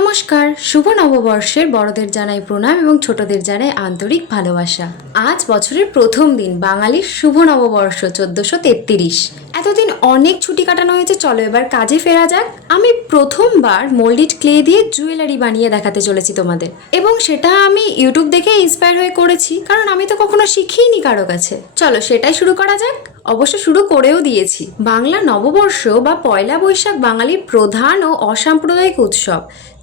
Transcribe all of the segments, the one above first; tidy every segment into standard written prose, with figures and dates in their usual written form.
নমস্কার, শুভ নববর্ষের বড়দের জানাই প্রণাম এবং ছোটদের জানাই আন্তরিক ভালোবাসা। আজ বছরের প্রথম দিন, বাঙালির শুভ নববর্ষ 1433। এতদিন অনেক ছুটি কাটানো হয়েছে, চলো এবার কাজে ফেরা যাক। আমি প্রথমবার মোল্ডেড ক্লে দিয়ে জুয়েলারি বানিয়ে দেখাতে চলেছি তোমাদের, এবং সেটা আমি ইউটিউব দেখে ইন্সপায়ার হয়ে করেছি, কারণ আমি তো কখনো শিখিনি কারো কাছে। চলো সেটাই শুরু করা যাক। অবশ্য শুরু করেও দিয়েছি। বাংলা নববর্ষ বা পয়লা বৈশাখ বাঙালির প্রধান ও অসাম্প্রদায়িক উৎসব,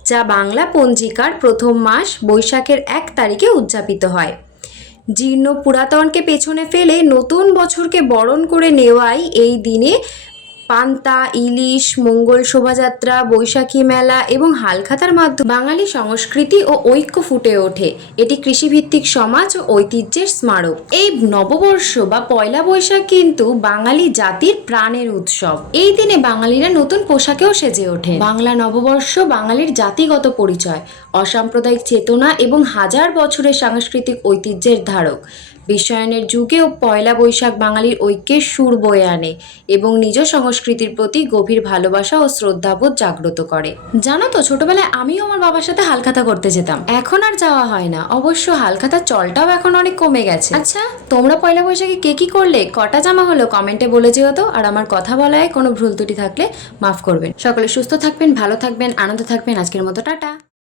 যা বাংলা পঞ্জিকার প্রথম মাস বৈশাখের 1 তারিখে উদযাপিত হয়। জীর্ণ পুরাতনকে পেছনে ফেলে নতুন বছরকে বরণ করে নেওয়াই এই দিনে পান্তা, ইলিশ, মঙ্গল শোভাযাত্রা, বৈশাখী মেলা এবং হালখাতার মাধ্যমে বাঙালি সংস্কৃতি ও ঐক্য ফুটে ওঠে। এটি কৃষিভিত্তিক সমাজ ও ঐতিহ্যের স্মারক। এই নববর্ষ বা পয়লা বৈশাখ কিন্তু বাঙালি জাতির প্রাণের উৎসব। এই দিনে বাঙালিরা নতুন পোশাকেও সেজে ওঠে। বাংলা নববর্ষ বাঙালির জাতিগত পরিচয়, অসাম্প্রদায়িক চেতনা এবং হাজার বছরের সাংস্কৃতিক ঐতিহ্যের ধারক। বিশ্বায়নের যুগেও পয়লা বৈশাখ বাঙালির ঐক্যের সুর বয়ে আনে এবং নিজ সংস্কৃতির প্রতি গভীর ভালোবাসা ও শ্রদ্ধাবোধ জাগ্রত করে। জানো তো, ছোটবেলায় আমিও আমার বাবার সাথে হালখাতা করতে যেতাম। এখন আর যাওয়া হয় না। অবশ্য হালখাতার চলটাও এখন অনেক কমে গেছে। আচ্ছা, তোমরা পয়লা বৈশাখে কে কি করলে, কটা জামা হলো, কমেন্টে বলে যেও তো। আর আমার কথা বলায় কোনো ভুল ত্রুটি থাকলে মাফ করবেন। সকলে সুস্থ থাকবেন, ভালো থাকবেন, আনন্দ থাকবেন। আজকের মতো টাটা।